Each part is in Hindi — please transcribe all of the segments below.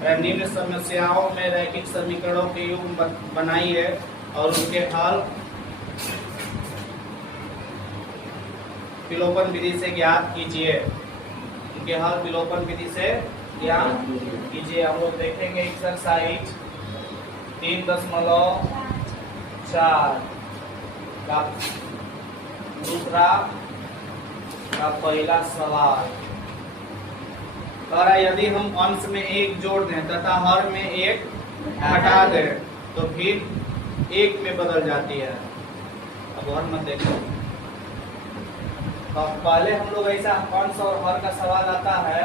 निम्न समस्याओं में रैखिक समीकरणों के युग बनाइए और उनके हल विलोपन विधि से ज्ञात कीजिए। उनके हल विलोपन विधि से ज्ञात कीजिए। हम लोग देखेंगे एक्सरसाइज 3.4 का दूसरा का पहला सवाल कह रहा है, यदि हम अंश में एक जोड़ दें तथा हर में एक हटा दें तो फिर एक में बदल जाती है। अब हर मत देखो, तो पहले हम लोग ऐसा अंश और हर का सवाल आता है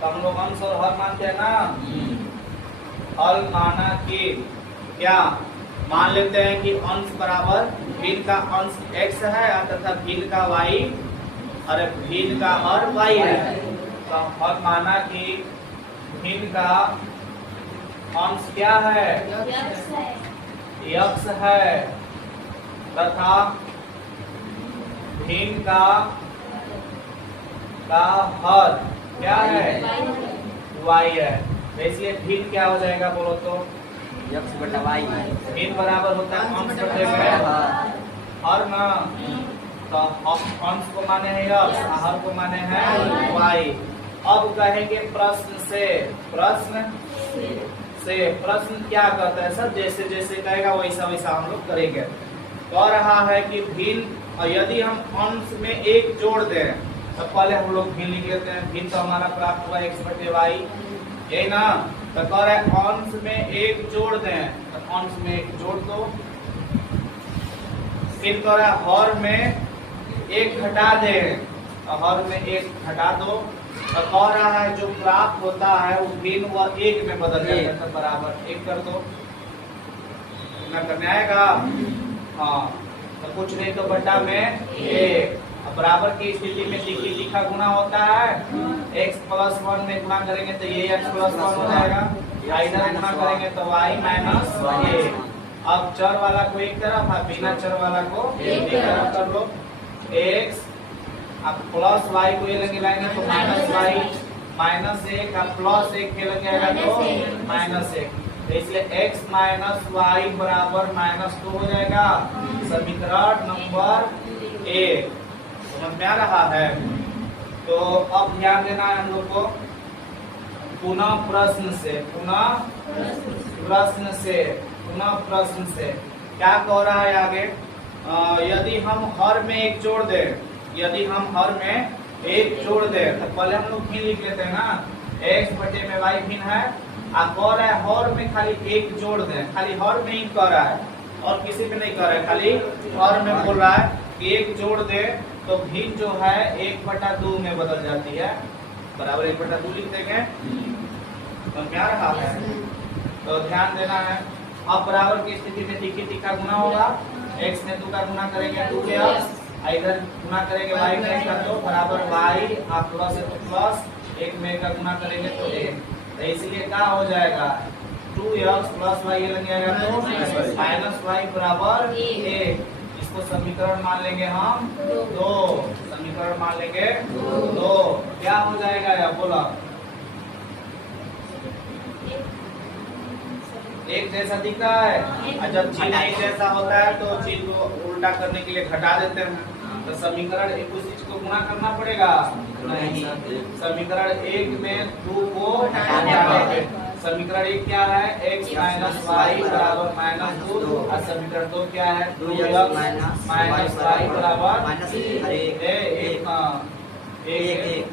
तो हम लोग अंश और हर मानते हैं ना। हल माना कि क्या मान लेते हैं कि अंश बराबर भिन्न का अंश x है तथा भिन्न का y, अरे भिन्न का हर y है। तो हल माना कि भिन्न का अंश क्या है, x है तथा भिन्न का हर क्या है, y है। तो इसलिए भिन्न क्या हो जाएगा बोलो तो, x बटा y। भिन्न बराबर होता है अंश बटे में हर ना। तो अंश को माने है x, हर को माने है y। अब कहेंगे प्रश्न से, प्रश्न क्या कहता है सर, जैसे जैसे कहेगा वैसा वैसा हम लोग करेंगे। कह रहा है कि भिन्न, यदि हम अंश में एक जोड़ दें तो पहले हम लोग भिन्न लिख लेते हैं। भिन्न तो हमारा प्राप्त हुआ x बटे y, यही ना। तो कह रहा है अंश में एक जोड़ दें तो अंश में एक जोड़ दो, फिर कह रहा है हर में एक घटा दें तो हर में एक घटा दो। तो कह रहा है जो प्राप्त होता है वो भिन्न व एक में बदल जाता है, तो बराबर एक कर दो। कितना करने आएगा, हाँ तो कुछ नहीं तो बटा में एक। बराबर की स्थिति में लिखी लिखा गुना होता है, x प्लस 1 में गुना करेंगे तो ये x प्लस 1 हो जाएगा, इधर गुना करेंगे तो y माइनस a। अब चर वाला को एक तरफ और बिना चर वाला को एक तरफ कर लो। x अब प्लस y को ये लगे लाएंगे तो माइनस y, माइनस 1 अब प्लस 1 के लग जाएगा तो माइनस 1। तो इसलिए x माइनस y बराबर माइनस 2 हो जाएगा। समीकरण नंबर 1 समझ में आ रहा है। तो अब ध्यान देना है हम लोग को, पुनः प्रश्न से क्या कह रहा है आगे, यदि हम हर में एक जोड़ दें, तो पहले हम लोग भिन्न लिख लेते हैं ना, x बटे में y भिन्न है। कह रहा है हर में खाली एक जोड़ दें, खाली हर में ही कह रहा है और किसी में नहीं कह रहा है, खाली हर में बोल रहा है कि एक जोड़ दे तो भिन्न जो है 1/2 में बदल जाती है, बराबर 1/2 लिख देंगे। तो क्या रहा है, तो ध्यान देना है। अब बराबर की स्थिति में तीखी तीखा गुना होगा, x में 2 का गुना करेंगे 2x, इधर गुना करेंगे y में का तो बराबर y, आप प्लस है तो प्लस, 1 में का गुना करेंगे तो 1। तो इसलिए क्या हो जाएगा 2x प्लस y ये लग जाएगा तो माइनस y बराबर 1। इसको समीकरण मान लेंगे हम 2, समीकरण मान लेंगे 2। क्या हो जाएगा या बोला, एक जैसा दिख रहा है। और जब चिन्ह एक जैसा होता है तो चिन्ह को उल्टा करने के लिए घटा देते हैं, तो समीकरण एक उस चीज को गुना करना पड़ेगा नहीं। समीकरण 1 में 2 को हटाएंगे। समीकरण 1 क्या है, x माइनस वाई बराबर माइनस 2, और समीकरण 2 क्या है 2x माइनस वाई बराबर माइनस 1।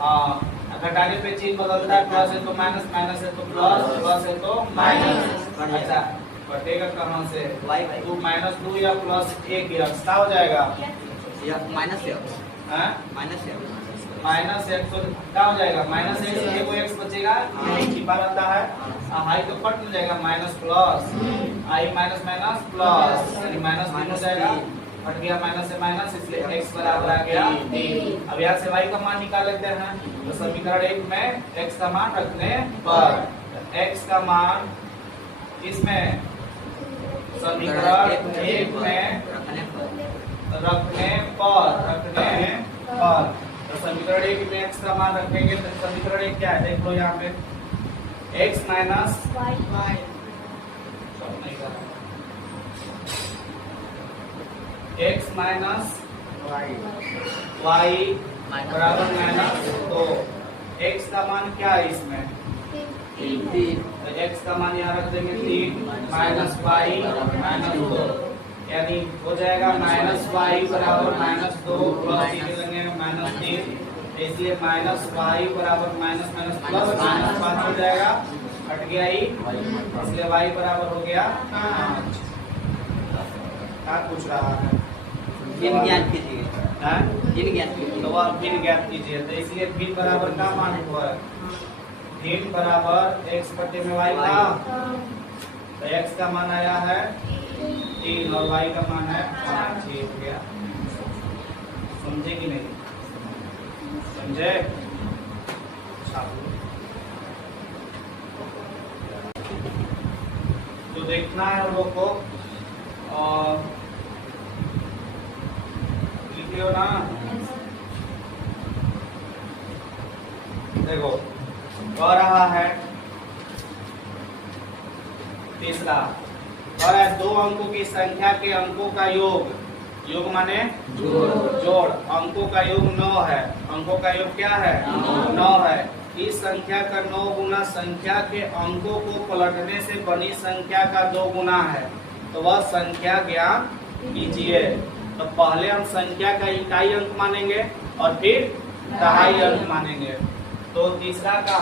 हाँ घटाने पे चिन्ह बदलता है, प्लस है तो माइनस, माइनस है तो प्लस, प्लस है तो माइनस। अच्छा घटेगा कहाँ से, 2 माइनस 2 या प्लस 1 क्या हो जाएगा, माइनस x तो क्या हो जाएगा, माइनस x से वो x बचेगा, छिपा रहता है, हाई तो कट मिल जाएगा, माइनस प्लस, आई माइनस माइनस प्लस, यानी माइनस हो जाएगा, हट गया माइनस से माइनस, इसलिए x बराबर आ गया 3। अब यहाँ से y का मान निकाल लेते हैं। तो समीकरण 1 में x का मान रखने पर, x का मान इसमें समीकरण 1 में रखने पर, तो समीकरण 1 में x का मान रखेंगे तो समीकरण 1 क्या है देख लो यहाँ पे, x minus x minus y बराबर माइनस 2। x का मान क्या है इसमें? तो x का मान यहाँ रख देंगे 3 माइनस y माइनस 2, यानी हो जाएगा माइनस y बराबर माइनस 2 प्लस देंगे माइनस 3, इसलिए माइनस y बराबर माइनस माइनस प्लस माइनस 5 हो जाएगा, हट गया ही, इसलिए y बराबर हो गया 5। क्या पूछ रहा है? भिन्न ज्ञात कीजिए। भिन्न ज्ञात कीजिए। तो वह भिन्न ज्ञात कीजिए, तो इसलिए भिन्न बराबर का मान हुआ है? भिन्न बराबर x बटे में y का, तो x का मान आया है 3 और y का मान है 5। ठीक हो गया, समझे कि नहीं? समझे? तो देखना है हम लोग को, और लिख लियो ना। देखो कह रहा है तीसरा, कह रहा है 2 अंकों की संख्या के अंकों का योग, योग माने जोड़, अंकों का योग 9 है। अंकों का योग क्या है? 9 है। इस संख्या का 9 गुना संख्या के अंकों को पलटने से बनी संख्या का 2 गुना है, तो वह संख्या ज्ञात कीजिए। तो पहले हम संख्या का इकाई अंक मानेंगे और फिर दहाई अंक मानेंगे। तो तीसरा का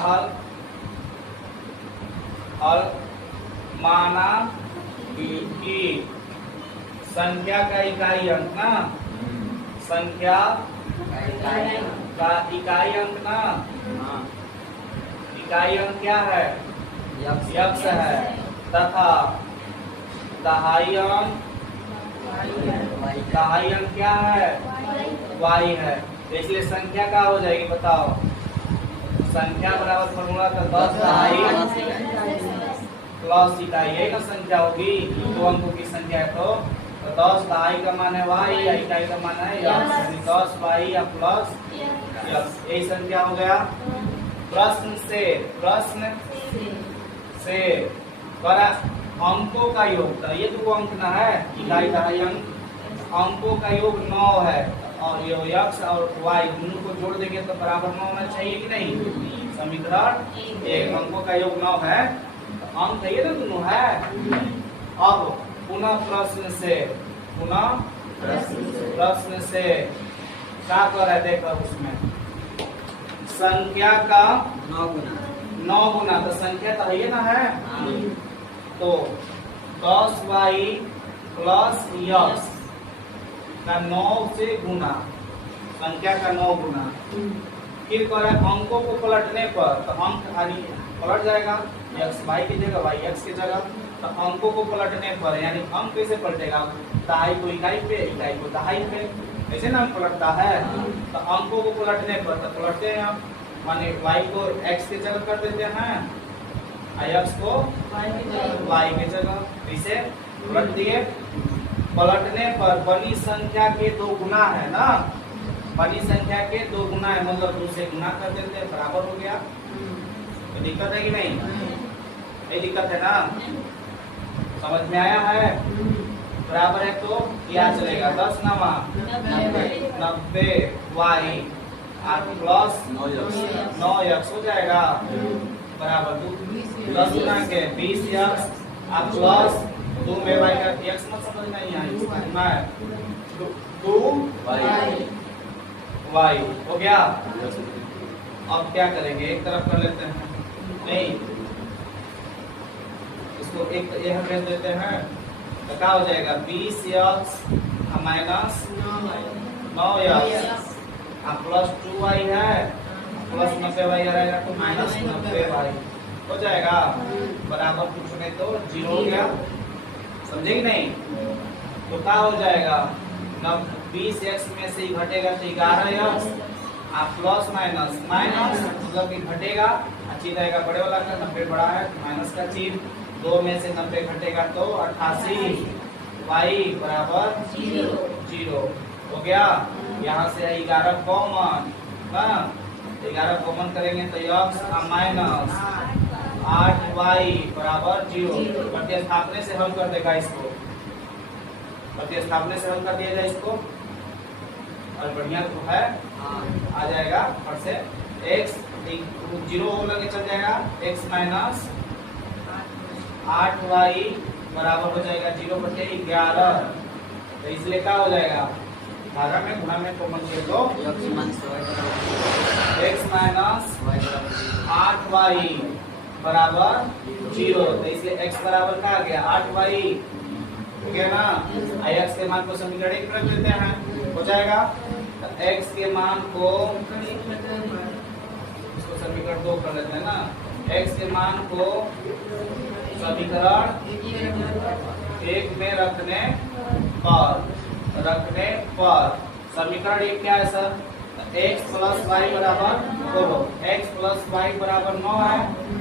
हल माना कि संख्या का इकाई अंक ना, संख्या का इकाई अंक ना, इकाई अंक क्या है? यक्ष है, तथा दहाई अंक क्या है? y है। इसलिए संख्या क्या हो जाएगी बताओ? संख्या बराबर फॉर्मूला था 10 दहाई प्लस इकाई, यही ना संख्या होगी। 2 अंकों की संख्या है, तो 10 दहाई का मान है y या इकाई का मान है यक्ष, 10 y या प्लस यक्ष, यही संख्या हो गया। प्रश्न से करा अंकों का योग, तो ये 2 अंक ना है, इकाई दहाई अंक, अंकों का योग 9 है, और ये यक्ष और y दोनों को जोड़ देंगे तो बराबर 9 होना चाहिए कि नहीं? समीकरण एक, अंकों का योग 9 है, तो अंक ये ना दोनों है। अब पुनः प्रश्न से क्या कर रहा है देखो, उसमें संख्या का 9 गुना, तो संख्या तो ये ना है, तो 10y प्लस यक्ष का 9 से गुना, संख्या का 9 गुना, फिर करें अंकों को पलटने पर, तो अंक पलट जाएगा, x y की जगह y x की जगह। तो अंकों को पलटने पर, यानी अंक कैसे पलटेगा? दहाई को इकाई पे, इकाई को दहाई पे, ऐसे ना पलटता है। तो अंकों को पलटने पर तो पलटते हैं हम, माने y को x की जगह कर देते हैं, x को y की जगह, इसे पलट दिए। पलटने पर बनी संख्या के 2 गुना है ना, बनी संख्या के 2 गुना है, मतलब 2 से गुना कर देते हैं, बराबर हो गया। तो दिक्कत है कि नहीं? ये दिक्कत है ना? समझ में आया है? बराबर है तो क्या चलेगा? 10 9 90 y प्लस 9 यक्ष हो जाएगा, बराबर 10 गुना के 20 यक्ष प्लस 2 में y का x मत समझना, यहाँ 2 y हो गया। अब क्या करेंगे? एक तरफ कर लेते हैं, नहीं इसको एक यह भेज देते हैं, तो क्या हो जाएगा? 20 यक्ष माइनस 9 यक्ष प्लस 2y है, प्लस 90y रहेगा, तो माइनस 90y हो जाएगा, बराबर कुछ नहीं तो 0 हो गया। समझे कि नहीं? तो क्या हो जाएगा? 20 x में से घटेगा तो 11 यक्ष प्लस माइनस मतलब कि घटेगा, अच्छी रहेगा बड़े वाला का, 90 बड़ा है माइनस का चिन्ह, 2 में से 90 घटेगा तो 88 y बराबर 0 हो गया। यहाँ से 11 कॉमन ना, 11 कॉमन करेंगे तो यक्ष माइनस वाई बराबर 0। प्रतिस्थापने से हल कर देगा इसको, प्रतिस्थापने से हल कर दिया जाए इसको और बढ़िया तो है आ जाएगा। और से x 0 लगे चल जाएगा, x माइनस 8y बराबर हो जाएगा 0/11। तो इसलिए क्या हो जाएगा, भागा में गुणा में कॉमन ले लो, x माइनस 8y बराबर 0। तो इसलिए x बराबर क्या आ गया 8y हो गया ना। x के मान को समीकरण 1 रख देते हैं, हो जाएगा। तो x के मान को इसको समीकरण 2 कर लेते हैं ना, x के मान को समीकरण 1 में रखने पर समीकरण 1 क्या है सर, x प्लस वाई बराबर बोलो, x प्लस वाई बराबर 9 है।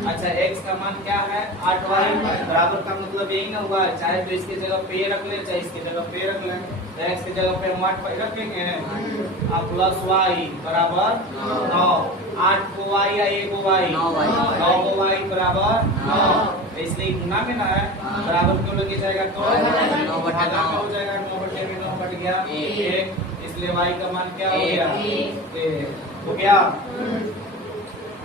अच्छा x का मान क्या है 8y बराबर का मतलब यही ना हुआ, चाहे तो इसकी जगह पे रख ले चाहे इसकी जगह पे रख ले। तो x की जगह पे हम 8 रखेंगे प्लस y बराबर 9। 8 को y या 1 को y, 9 को y बराबर 9। इसलिए गुना में ना है बराबर क्यों लगे जाएगा, तो 9 हो जाएगा, 9/9 कट गया 1। इसलिए y का मान क्या हो गया, हो गया।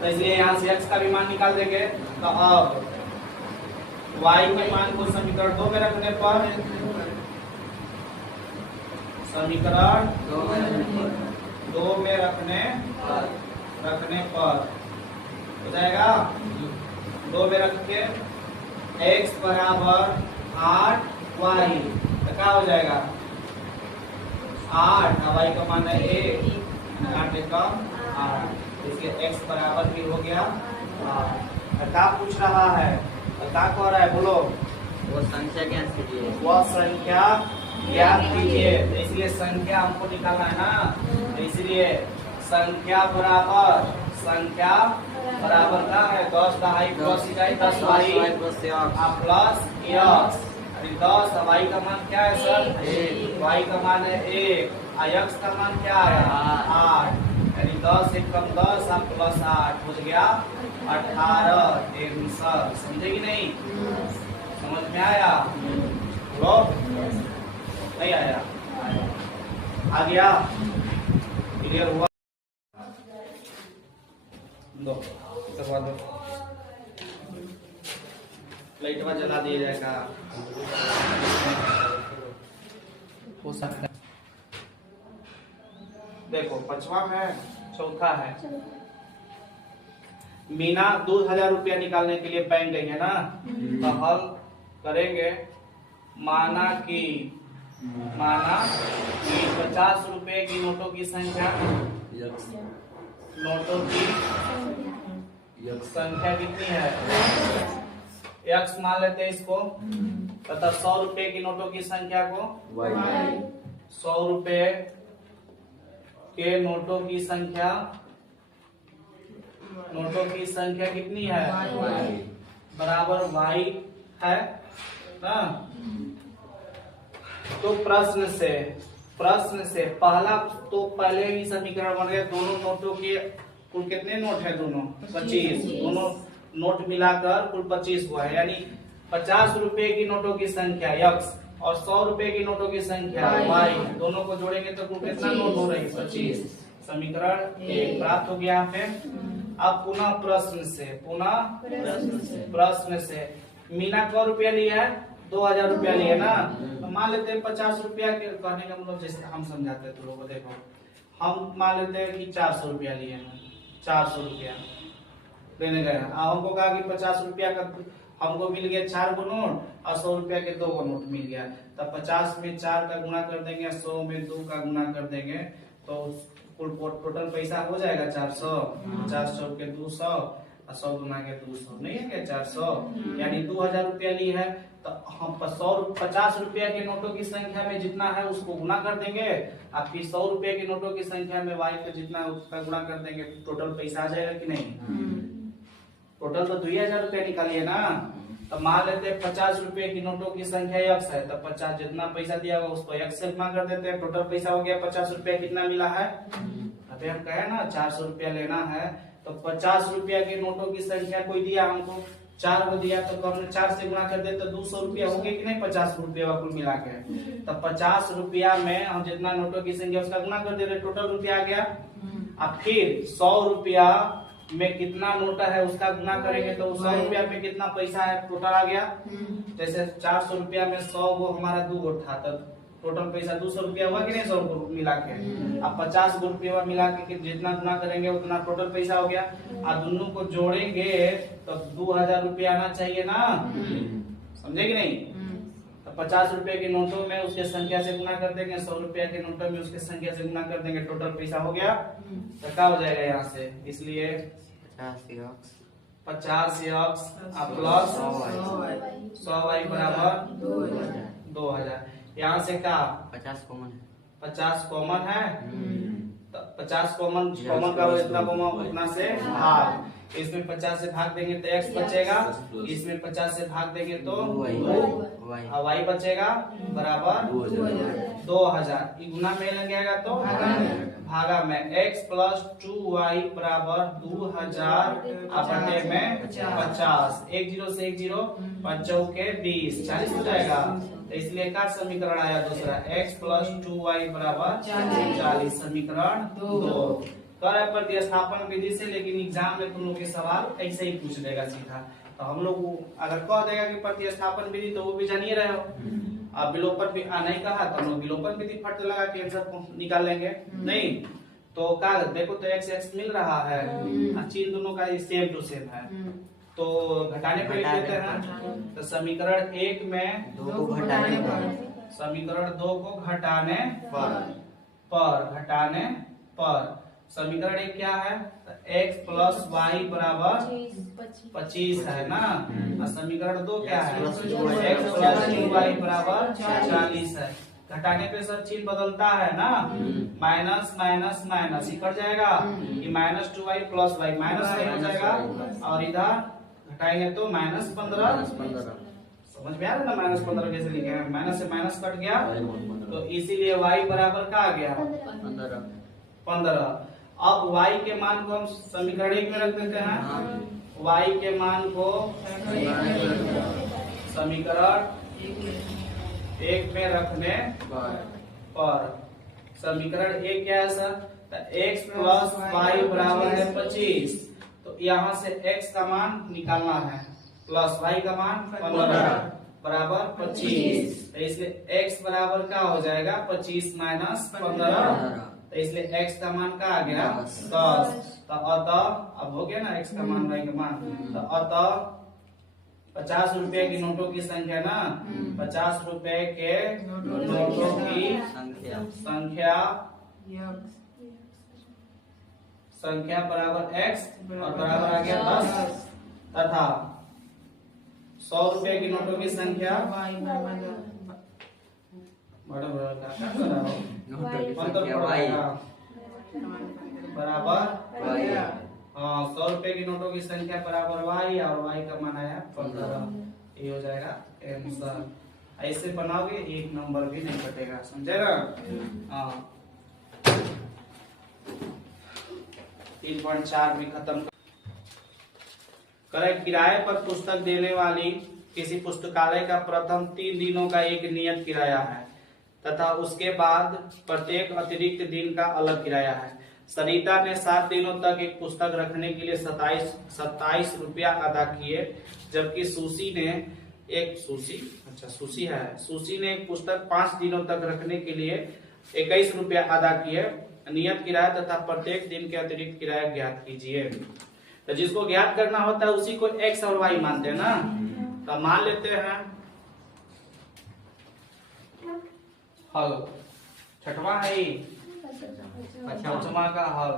तो इसलिए यहाँ से x का भी मान निकाल देंगे। तो अब y के मान को समीकरण 2 में रखने पर, समीकरण 2 में रखने पर हो जाएगा 2 में रख के x बराबर 8y, तो क्या हो जाएगा 8, y का मान है 1, 8 कम 8, इसलिए x बराबर भी हो गया 8। क्या पूछ रहा है, क्या कह रहा है बोलो, वो संख्या ज्ञात कीजिए, वह संख्या ज्ञात कीजिए। इसलिए संख्या हमको निकालना है ना, तो इसलिए संख्या बराबर का है 10 दहाई प्लस इकाई 10y प्लस यस, 10 y का मान क्या है सर, y का मान है 1, x का मान क्या है 8, यानी 10 1 कम 10 प्लस 8 हो गया 18 आंसर। समझे कि नहीं, समझ में आया, बोलो नहीं आया, आ गया, क्लियर हुआ। दो लाइट जला दिया जाएगा, हो सकता है। देखो पांचवा है, चौथा है। मीना 2000 रुपया निकालने के लिए बैंक गई है ना, तो हल करेंगे। माना कि 50 रुपए की नोटों की संख्या, नोटों की संख्या कितनी है, x मान लेते हैं इसको, तथा 100 रुपए की नोटों की संख्या को y, 100 रुपए के नोटों की संख्या कितनी है बराबर y है ना। तो प्रश्न से पहला तो पहले ही समीकरण बन गया, दोनों नोटों के कुल कितने नोट है, दोनों 25, दोनों नोट मिलाकर कुल 25 हुआ है, यानी 50 रुपए की नोटों की संख्या x और 100 रुपए की नोटों की संख्या y, दोनों को जोड़ेंगे तो कुल कितना नोट हो रही है 25। समीकरण 1 प्राप्त हो गया पे। अब पुनः प्रश्न से मीना को रुपया लिया है, 2000 रुपया लिया ना, तो मान लेते हैं 50 रुपया के, कहने का मतलब जैसे हम समझाते हैं तो लोगों को, देखो हम मान लेते हैं कि 400 रुपया लिए हैं, 400 रुपया लेने गए, हमको कहा कि 50 रुपया का हमको मिल गया 4 गो नोट और 100 रुपया के 2 गो नोट मिल गया। तब 50 में 4 का गुना कर देंगे, 100 में 2 का गुना कर देंगे, तो कुल टोटल पैसा हो जाएगा 400, 400 के 200 और 100 गुना के 200, नहीं है क्या 400, यानी 2000 रुपया ली है। तो हम 50 रुपया के नोटों की संख्या में जितना है उसको गुना कर देंगे, और फिर 100 रुपया के नोटों की संख्या में y पे जितना है उसका गुना कर देंगे, टोटल पैसा आ जाएगा कि नहीं। टोटल तो 2000 रुपया निकालिए ना। तो मान लेते हैं 50 रुपए की नोटों की संख्या x है, तो 50 जितना पैसा दिया हुआ उसको x से गुना कर देते हैं, टोटल पैसा हो गया 50 रुपया। कितना मिला है, अभी हम कहे ना 400 रुपया लेना है, तो 50 रुपया के नोटों की संख्या कोई दिया हमको 4 को दिया तो हमने 4 से गुणा कर दे तो 200 रुपया हो गया कि नहीं, 50 रुपया कुल मिला के। तो 50 रुपया में हम जितना नोटों की संख्या उसका गुणा कर दे रहे, टोटल रुपया आ गया। अब फिर 100 रुपया में कितना नोटा है उसका गुना करेंगे तो 100 रुपया में कितना पैसा है टोटल आ गया। जैसे 400 रुपया में 100 गो हमारा 2 गो था, तो टोटल पैसा 200 रुपया हुआ कि नहीं, 100 को मिला के। अब 50 गो रुपया मिला के जितना गुना करेंगे उतना टोटल पैसा हो गया। और दोनों को जोड़ेंगे तो 2000 रुपया आना चाहिए ना, समझे कि नहीं। तो 50 रुपए के नोटों में उसके संख्या से गुना कर देंगे, 100 रुपया के नोटों में उसके संख्या से गुना कर देंगे, टोटल पैसा हो गया। तो क्या हो जाएगा यहाँ से, इसलिए 50x प्लस 100y बराबर 2000। यहाँ से क्या 50 कॉमन है, 50 कॉमन है, तो 50 कॉमन का इतना कॉमन उतना से भाग, इसमें 50 से भाग देंगे तो x बचेगा, इसमें 50 से भाग देंगे तो y बचेगा बराबर 2000। गुना में लग जाएगा तो भागा में x प्लस 2y बराबर 2000 बटे में 50। 1 0 से 1 0 5 चौके 20 40 हो जाएगा। तो इसलिए का समीकरण आया दूसरा, x प्लस 2y बराबर 40, समीकरण 2। कर प्रतिस्थापन विधि से, लेकिन एग्जाम में तुम लोग के सवाल ऐसे ही पूछ देगा सीधा। तो हम लोग अगर कह देगा कि प्रतिस्थापन विधि तो वो भी जानिए रहे हो। अब विलोपन भी नहीं कहा तो हम लोग विलोपन विधि फट लगा के आंसर निकाल लेंगे। नहीं तो क्या देखो, तो x मिल रहा है, चिन्ह दोनों का सेम टू सेम है, तो घटाने पे लिख देते हैं। तो समीकरण 1 में 2 को घटाने पर, समीकरण 2 को घटाने पर समीकरण 1 क्या है, तो x प्लस y बराबर 25 है ना। और समीकरण 2 क्या है, x प्लस 2y बराबर 40 है। घटाने पे सर चिन्ह बदलता है ना, माइनस माइनस माइनस ही कट जाएगा, कि minus 2y plus y minus y हो जाएगा, और इधर घटाएंगे तो माइनस 15। समझ में आ रहा है ना, माइनस 15 कैसे लिखे हैं, माइनस से माइनस कट गया, तो इसीलिए y बराबर क्या आ गया 15। अब y के मान को हम समीकरण 1 में रख देते हैं, y के मान को समीकरण 1 में रखने पर समीकरण 1 क्या है सर, तो x प्लस y बराबर है 25। तो यहाँ से x का मान निकालना है, प्लस y का मान 15 बराबर 25। तो इसलिए x बराबर क्या हो जाएगा 25 माइनस 15। तो इसलिए x का मान क्या आ गया 10। तो अतः अब हो गया ना x का मान y का मान, तो अतः 50 रुपए की नोटों की संख्या ना, 50 रुपए के नोटों की संख्या बराबर x और बराबर आ गया 10, तथा 100 रुपए की नोटों की संख्या बराबर 100 रुपए की नोटों की संख्या बराबर y, और y का मान आया 15। ये हो जाएगा आंसर। ऐसे बनाओगे 1 नंबर भी नहीं कटेगा, समझे ना। 3.4 भी खत्म करें। किराए पर पुस्तक देने वाली किसी पुस्तकालय का प्रथम 3 दिनों का एक नियत किराया है तथा उसके बाद प्रत्येक अतिरिक्त दिन का अलग किराया है। सरिता ने 7 दिनों तक एक पुस्तक रखने के लिए 27 रुपया अदा किए, जबकि सुशी ने एक पुस्तक 5 दिनों तक रखने के लिए 21 रुपया अदा किए। नियत किराया तथा प्रत्येक दिन के अतिरिक्त किराया ज्ञात कीजिए। तो जिसको ज्ञात करना होता है उसी को x और y मानते हैं ना। तो मान लेते हैं हल, छठवां है ये, पांचवा का हल।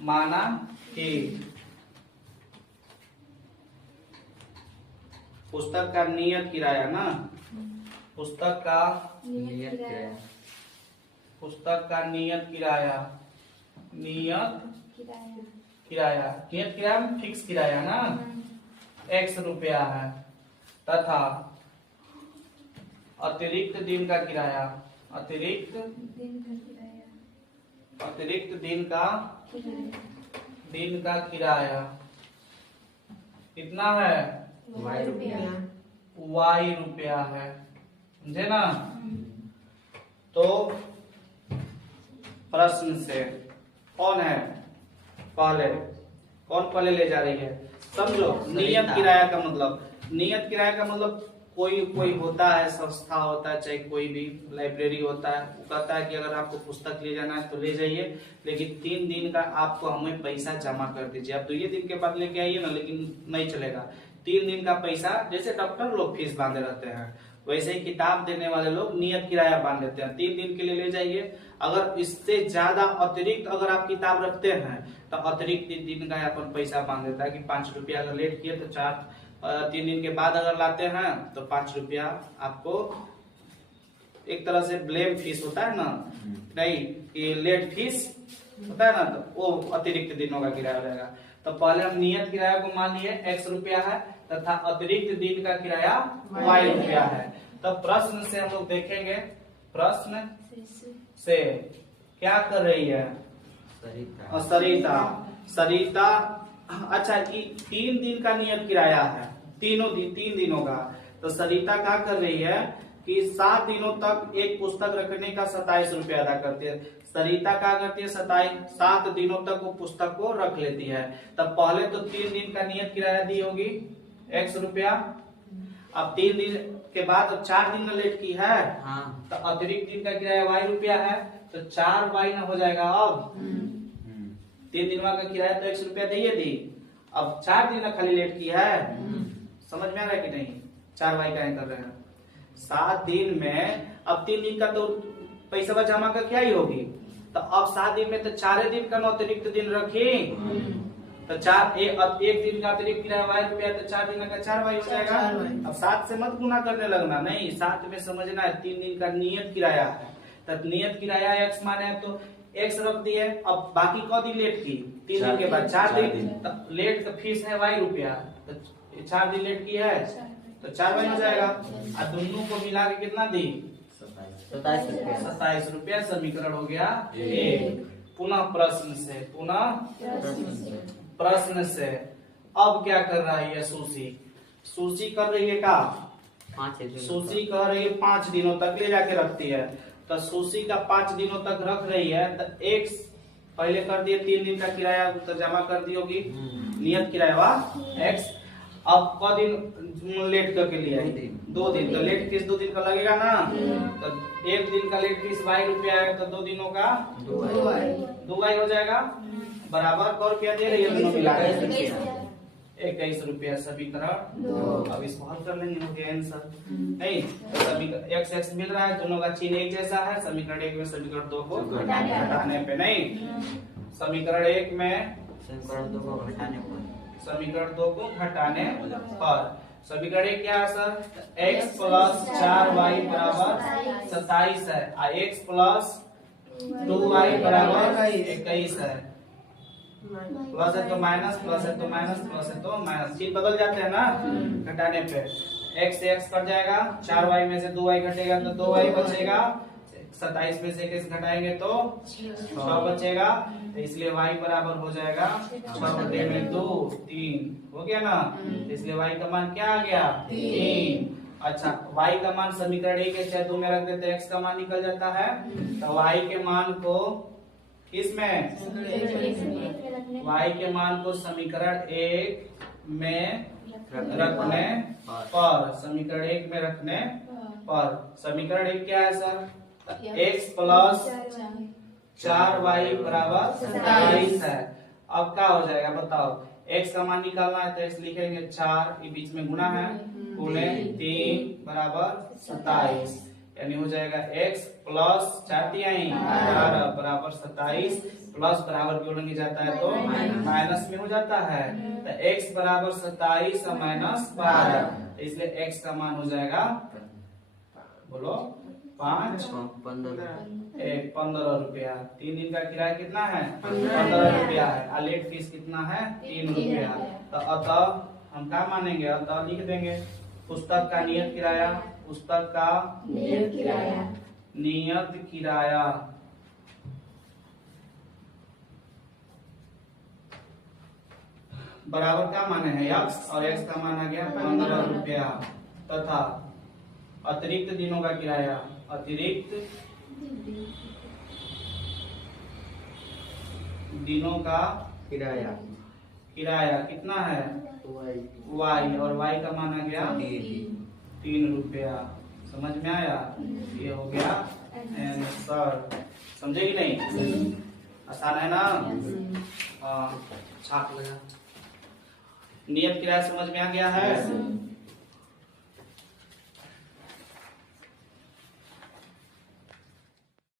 माना कि पुस्तक का नियत किराया ना, पुस्तक का नियत किराया फिक्स किराया ना x रुपया है, तथा अतिरिक्त दिन का किराया दिन का किराया कितना है? वाई रुपया। वाई रुपया है, समझे ना? तो प्रश्न से कौन है पहले, कौन पहले ले जा रही है? समझो नियत किराया का मतलब, नियत किराया का मतलब कोई होता है, संस्था होता है, चाहे कोई भी लाइब्रेरी होता है, वो कहता है कि अगर आपको पुस्तक ले जाना है तो ले जाइए, लेकिन 3 दिन का आपको हमें पैसा जमा कर दीजिए। आप 2 दिन के बाद लेके आइए ना, लेकिन नहीं चलेगा। 3 दिन का पैसा, जैसे डॉक्टर लोग फीस बांधे रहते हैं, वैसे ही किताब देने वाले लोग नियत किराया बांध देते हैं। 3 दिन के लिए ले जाइए। अगर इससे ज्यादा अतिरिक्त अगर आप किताब रखते हैं तो अतिरिक्त 3 दिन का अपन पैसा बांध देता है कि 5 रुपया अगर लेट किए तो 3 दिन के बाद अगर लाते हैं तो 5 रुपया आपको एक तरह से ब्लेम फीस होता है ना, नहीं कि लेट फीस होता है ना, तो वो अतिरिक्त दिनों का किराया रहेगा। तो पहले हम नियत किराया को मान लिए x रुपया है तथा अतिरिक्त दिन का किराया y रुपया है। तो प्रश्न से हम लोग देखेंगे, प्रश्न से क्या कर रही है सरिता? सरिता अच्छा, 3 दिन का नियत किराया है, 3 दिनों का। तो सरिता क्या कर रही है कि 7 दिनों तक एक पुस्तक रखने का 27 रुपया अदा करती है। सरिता क्या करती है? 7 दिनों तक वो पुस्तक को रख लेती है। तब पहले तो 3 दिन का नियत किराया दी होगी x रुपया, अब 3 दिन के बाद 4 दिन लेट की है, तो अतिरिक्त दिन का किराया y रुपया है, तो 4y ना हो जाएगा। अब 3 दिन का किराया तो x रुपया दिए दी, अब 4 दिन खाली लेट की है। समझ में आ रहा है कि नहीं? 4y का कर रहे हैं 7 दिन में, अब 3 दिन का तो पैसा जमा का क्या ही होगी, तो अब 7 दिन में तो 4 दिन का अतिरिक्त दिन रखी, तो 1 दिन का अतिरिक्त किराया y रुपया, तो 4 दिन का 4y हो जाएगा। अब 7 से मत गुना करने लगना, नहीं 7 में समझना है 3 दिन का नियत किराया है, तब नियत किराया x माने तो x रख दिए। अब बाकी कौ दिन लेट की? 3 दिन के बाद 4 दिन, तो लेट तो फीस है y रुपया, तो 4 दिन लेट की है तो 4y हो जाएगा। और दोनों को मिला के कितना दी? 27 रुपया। समीकरण हो गया 1। पुनः प्रश्न से, प्रश्न से अब क्या कर रहा है सुशी? सुशी कर रही है क्या? सुशी कह रही है 5 दिनों तक ले जाके रखती है, तो सुशी का 5 दिनों तक रख रही है, तो x पहले कर दिए 3 दिन का किराया तो जमा कर दी होगी नियत किराया x। अब क दिन लेट करके लिया? 2 दिन, तो लेट फीस 2 दिन का लगेगा ना, तो 1 दिन का लेट फीस y रुपया है, तो 2 दिनों का 2y हो जाएगा। बराबर कौन रुपया दे रही है? दोनों मिला 21 रुपया। समीकरण अब इसको हल कर लेंगे, हो गया आंसर। नहीं समीकरण x मिल रहा है, दोनों का चिन्ह एक जैसा है। समीकरण 1 में समीकरण 2 को घटाने पे, नहीं समीकरण 1 में समीकरण 2 को घटाने पर समीकरण 1 क्या है सर? x प्लस 4y बराबर 27 है, x प्लस 2y बराबर 21 है। प्लस है तो माइनस, प्लस है तो माइनस, प्लस है तो माइनस, चिन्ह बदल जाते हैं ना घटाने पे। x से x कट जाएगा, 4y में से 2y घटेगा तो 2y बचेगा, 27 में से x घटाएंगे तो 6 बचेगा, तो इसलिए y बराबर हो जाएगा 6 में 2 3 हो गया ना, इसलिए y का मान क्या आ गया? 3। अच्छा y का मान समीकरण 1 के चाहे 2 में रख देते x का मान निकल जाता है, तो y के मान को किसमें? y के मान को समीकरण 1 में रखने पर, समीकरण 1 में रखने पर समीकरण 1 क्या है सर? x प्लस 4y बराबर 27 है। अब क्या हो जाएगा बताओ? x का मान निकालना है तो x लिखेंगे 4, ये बीच में गुना है, गुणे 3 बराबर 27, यानी हो जाएगा x प्लस 4 बराबर 27, प्लस बराबर क्यों नहीं जाता है तो माइनस में हो जाता है, तो x बराबर 27 और माइनस 12, इसलिए x का मान हो जाएगा बोलो 15 रुपया। 3 दिन का किराया कितना है? 15 रुपया है, और लेट फीस कितना है? 3 रुपया। तो अतः हम क्या मानेंगे? अतः लिख देंगे पुस्तक का नियत किराया, पुस्तक का नियत किराया बराबर क्या माने हैं x और x का मान आ गया 15 रुपया तथा अतिरिक्त दिनों का किराया अतिरिक्त दिनों का किराया किराया कितना है y और y का मान आ गया 3 रुपया। समझ में आया? ये हो गया आंसर। समझे कि नहीं? आसान है ना? हाँ छाप लगा। नियत किराया समझ में आ गया है?